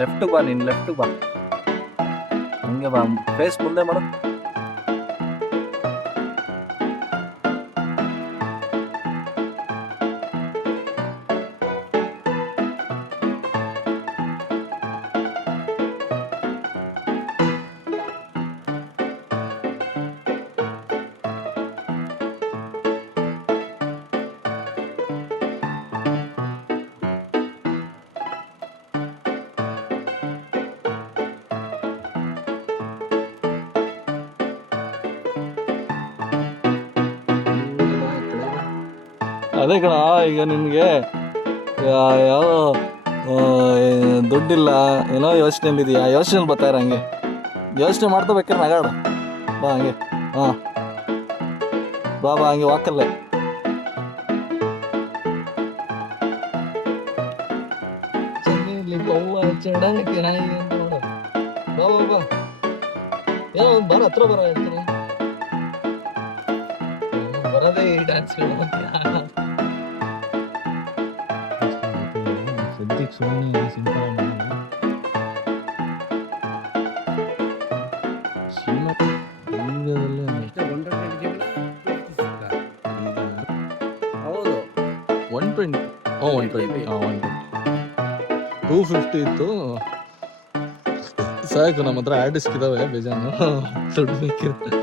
Left ಬಾ, ನೀನು left ಬಾ, ಹಂಗೆ ಬಾ, ಫೇಸ್ ಮುಂದೆ ಮಾಡು. ಅದೇ ಕಣ, ಈಗ ನಿನಗೆ ಯಾವ ದುಡ್ಡಿಲ್ಲ ಏನೋ ಯೋಚನೆ ಇದೆಯಾ, ಯೋಚನೆ ಬರ್ತಾರ ಹಂಗೆ ಯೋಚನೆ ಮಾಡ್ತಾ ಬೇಕಾದ್ರೆ ನಗಾಡ ಬಾ ಹಂಗೆ. ಹಾಂ ಬಾ ಬಾ ಹಂಗೆ ವಾಕಲ್ಲೇ. ಬರ ಹತ್ರ ಬರ ಹೇಳ್ತೀನಿ, ಬರೋದೇ ಈ ಡ್ಯಾನ್ಸ್ಗಳು. ಸದ್ಯಕ್ಕೆ ಸುಮ್ಮನೆ ಸಿಂಪಲ್ ಹೌದು 120. 120 250 ಇತ್ತು ಸಾಕು. ನಮ್ಮ ಹತ್ರ ಆರ್ಟಿಸ್ಟ್ ಇದಾವೆ ಬೇಜಾನು, ದುಡ್ಡು ಬೇಕಿರುತ್ತೆ.